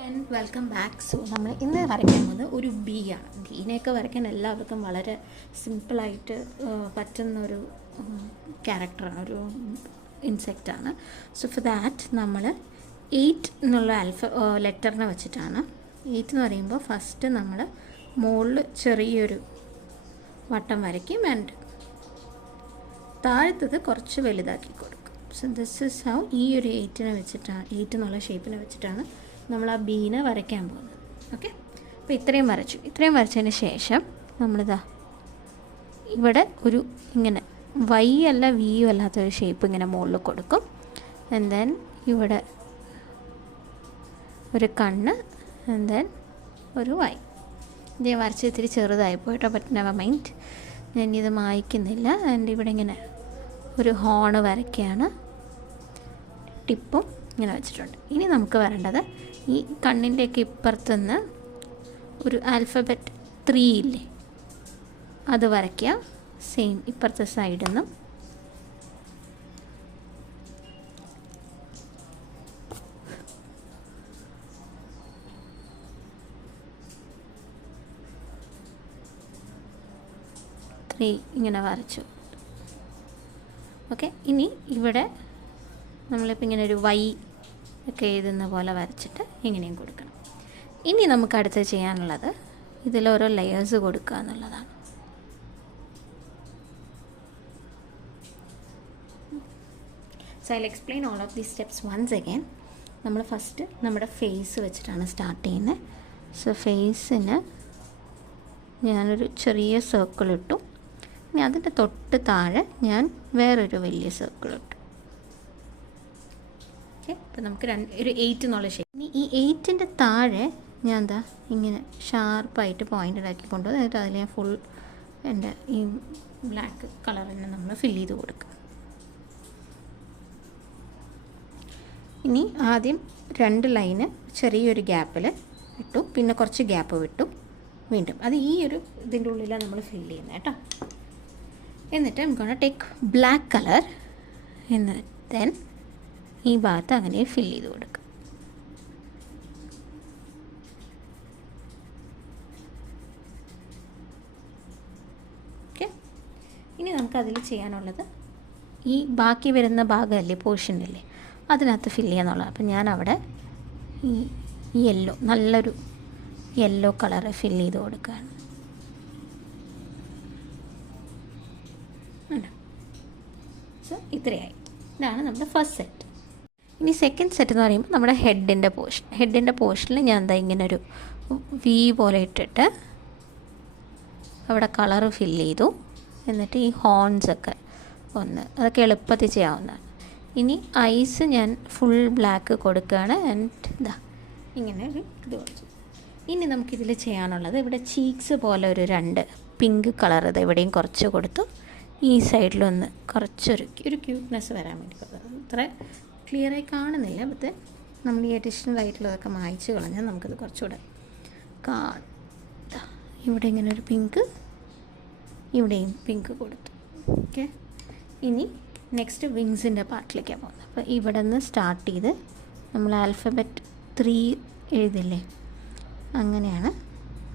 And welcome back. So നമ്മൾ ഇന്ന് വരയ്ക്കാൻ പോകുന്നത് ഒരു ബീ ആണ്. ബീനെയൊക്കെ വരയ്ക്കാൻ എല്ലാവർക്കും വളരെ സിമ്പിളായിട്ട് പറ്റുന്നൊരു ക്യാരക്ടറാണ്, ഒരു ഇൻസെക്റ്റാണ്. സോ ഫോർ ദാറ്റ് നമ്മൾ 8 എന്നുള്ള ലെറ്ററിനെ വെച്ചിട്ടാണ്. 8 എന്ന് പറയുമ്പോൾ ഫസ്റ്റ് നമ്മൾ മുകളിൽ ചെറിയൊരു വട്ടം വരയ്ക്കും ആൻഡ് താഴത്തത് കുറച്ച് വലുതാക്കി കൊടുക്കും. സോ ദിസ് ഇസ് ഹൗ ഈ ഒരു 8 എന്നുള്ള ഷേപ്പിനെ വെച്ചിട്ടാണ് നമ്മൾ ആ ബീനെ വരയ്ക്കാൻ പോകുന്നത്. ഓക്കെ, അപ്പോൾ ഇത്രയും വരച്ചതിന് ശേഷം നമ്മളിതാ ഇവിടെ ഒരു ഇങ്ങനെ വൈ അല്ല വിയും അല്ലാത്തൊരു ഷേപ്പ് ഇങ്ങനെ മുകളിൽ കൊടുക്കും. ആൻഡ് ദെൻ ഇവിടെ ഒരു കണ്ണ് ആൻഡ് ദെൻ ഒരു വൈ. ഇത് വരച്ച് ഇത്തിരി ചെറുതായി പോയിട്ടോ, ബട്ട് നെവർ മൈൻഡ്, ഞാനിത് മായ്ക്കുന്നില്ല. ആൻഡ് ഇവിടെ ഇങ്ങനെ ഒരു ഹോണ് വരയ്ക്കുകയാണ്, ടിപ്പും ഇങ്ങനെ വെച്ചിട്ടുണ്ട്. ഇനി നമുക്ക് വരേണ്ടത് ഈ കണ്ണിൻ്റെയൊക്കെ ഇപ്പുറത്തുനിന്ന് ഒരു ആൽഫബറ്റ് 3 ഇല്ലേ, അത് വരയ്ക്കുക. സെയിം ഇപ്പുറത്തെ സൈഡിൽ നിന്നും ഇങ്ങനെ വരച്ചു. ഓക്കെ, ഇനി ഇവിടെ നമ്മളിപ്പോൾ ഇങ്ങനെ ഒരു വൈ ഒക്കെ എഴുതുന്ന പോലെ വരച്ചിട്ട് ഇങ്ങനെയും കൊടുക്കണം. ഇനി നമുക്ക് അടുത്ത് ചെയ്യാനുള്ളത് ഇതിലോരോ ലെയേഴ്സ് കൊടുക്കുക എന്നുള്ളതാണ്. So I will explain all of these steps once again. നമ്മൾ ഫസ്റ്റ് നമ്മുടെ ഫേസ് വെച്ചിട്ടാണ് സ്റ്റാർട്ട് ചെയ്യുന്നത്. സോ ഫേസിന് ഞാനൊരു ചെറിയ സർക്കിൾ ഇട്ടു. ഇനി അതിൻ്റെ തൊട്ട് താഴെ ഞാൻ വേറൊരു വലിയ സർക്കിൾ ഇട്ടു. ഓക്കെ, അപ്പോൾ നമുക്ക് ഒരു 8 എന്നുള്ള ഷേപ്പ്. ഇനി ഈ 8ൻ്റെ താഴെ ഞാൻ എന്താ ഇങ്ങനെ ഷാർപ്പായിട്ട് പോയിൻ്റഡ് ആക്കി കൊണ്ടുപോകും. എന്നിട്ട് അതിൽ ഞാൻ ഫുൾ എൻ്റെ ഈ ബ്ലാക്ക് കളർ തന്നെ നമ്മൾ ഫില്ല് ചെയ്ത് കൊടുക്കുക. ഇനി ആദ്യം 2 ലൈന് ചെറിയൊരു ഗ്യാപ്പിൽ ഇട്ടു, പിന്നെ കുറച്ച് ഗ്യാപ്പ് വിട്ടു, വീണ്ടും അത് ഈ ഒരു ഇതിൻ്റെ ഉള്ളിലാണ് നമ്മൾ ഫില്ല് ചെയ്യുന്നത് കേട്ടോ. എന്നിട്ട് നമുക്ക് ടേക്ക് ബ്ലാക്ക് കളർ എന്നിട്ട് ദെൻ ഈ ഭാഗത്ത് അങ്ങനെ ഫില്ല് ചെയ്ത് കൊടുക്കുക. ഓക്കെ, ഇനി നമുക്കതിൽ ചെയ്യാനുള്ളത് ഈ ബാക്കി വരുന്ന ഭാഗമല്ലേ, പോർഷനില്ലേ, അതിനകത്ത് ഫില്ല് ചെയ്യാന്നുള്ളത്. അപ്പം ഞാനവിടെ ഈ യെല്ലോ, നല്ലൊരു യെല്ലോ കളർ ഫില്ല് ചെയ്ത് കൊടുക്കുകയാണ്. സോ ഇത്രയായി. ഇതാണ് നമ്മുടെ ഫസ്റ്റ് സെറ്റ്. ഇനി സെക്കൻഡ് സെറ്റ് എന്ന് പറയുമ്പോൾ നമ്മുടെ ഹെഡിൻ്റെ പോർഷനിൽ ഞാൻ എന്താ ഇങ്ങനെ ഒരു വി പോലെ ഇട്ടിട്ട് അവിടെ കളറ് ഫില്ല് ചെയ്തു. എന്നിട്ട് ഈ ഹോൺസൊക്കെ അതൊക്കെ എളുപ്പത്തിൽ ചെയ്യാവുന്നതാണ്. ഇനി ഐസ് ഞാൻ ഫുൾ ബ്ലാക്ക് കൊടുക്കുകയാണ്. ആൻഡ് ഇതാ ഇങ്ങനെ ഒരു ഇത് കൊടുത്തു. ഇനി നമുക്കിതിൽ ചെയ്യാനുള്ളത് ഇവിടെ ചീക്സ് പോലെ ഒരു 2 പിങ്ക് കളർ ഇത് എവിടെയും കുറച്ച് കൊടുത്തു. ഈ സൈഡിലൊന്ന് കുറച്ചൊരു ക്യൂട്ട്നെസ് വരാൻ വേണ്ടി കൊടുത്തത്. അത്ര ക്ലിയറായി കാണുന്നില്ല, പക്ഷേ നമ്മൾ ഈ അഡീഷണൽ ആയിട്ടുള്ളതൊക്കെ മായ്ച്ച് കളഞ്ഞാൽ നമുക്കത് കുറച്ചുകൂടെ ഇവിടെ ഇങ്ങനെ ഒരു പിങ്ക്, ഇവിടെയും പിങ്ക് കൊടുത്തു. ഓക്കെ, ഇനി നെക്സ്റ്റ് വിങ്സിൻ്റെ പാർട്ടിലേക്കാണ് പോകുന്നത്. അപ്പോൾ ഇവിടെ നിന്ന് സ്റ്റാർട്ട് ചെയ്ത് നമ്മൾ ആൽഫബറ്റ് 3 എഴുതില്ലേ, അങ്ങനെയാണ്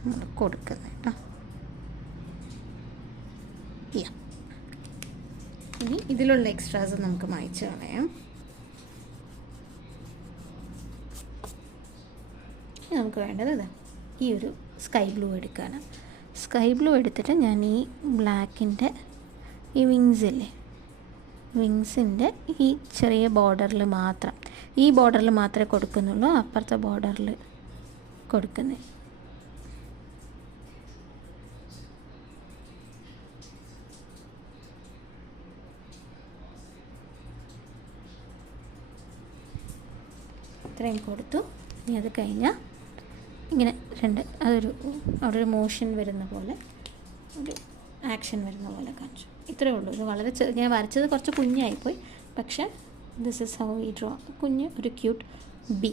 നമ്മൾ കൊടുക്കുന്നത് കേട്ടോ. ഇനി ഇതിലുള്ള എക്സ്ട്രാസ് നമുക്ക് മായ്ച്ച് കളയാം. നമുക്ക് വേണ്ടത് ഇതാ ഈ ഒരു സ്കൈ ബ്ലൂ എടുക്കുകയാണ്. സ്കൈ ബ്ലൂ എടുത്തിട്ട് ഞാൻ ഈ ബ്ലാക്കിൻ്റെ ഈ വിങ്സില്ലേ, വിങ്സിൻ്റെ ഈ ചെറിയ ബോർഡറിൽ മാത്രം, ഈ ബോർഡറിൽ മാത്രമേ കൊടുക്കുന്നുള്ളൂ, അപ്പുറത്തെ ബോർഡറിൽ കൊടുക്കുന്നത്. ഇത്രയും കൊടുത്തു. ഇനി അത് കഴിഞ്ഞാൽ ഇങ്ങനെ അതൊരു അവിടെ ഒരു മോഷൻ വരുന്ന പോലെ, ഒരു ആക്ഷൻ വരുന്ന പോലെ കാണിച്ചു. ഇത്രയേ ഉള്ളൂ. ഇത് വളരെ ഞാൻ വരച്ചത് കുറച്ച് കുഞ്ഞായിപ്പോയി, പക്ഷേ this is how we draw. ഒരു ക്യൂട്ട് ബി.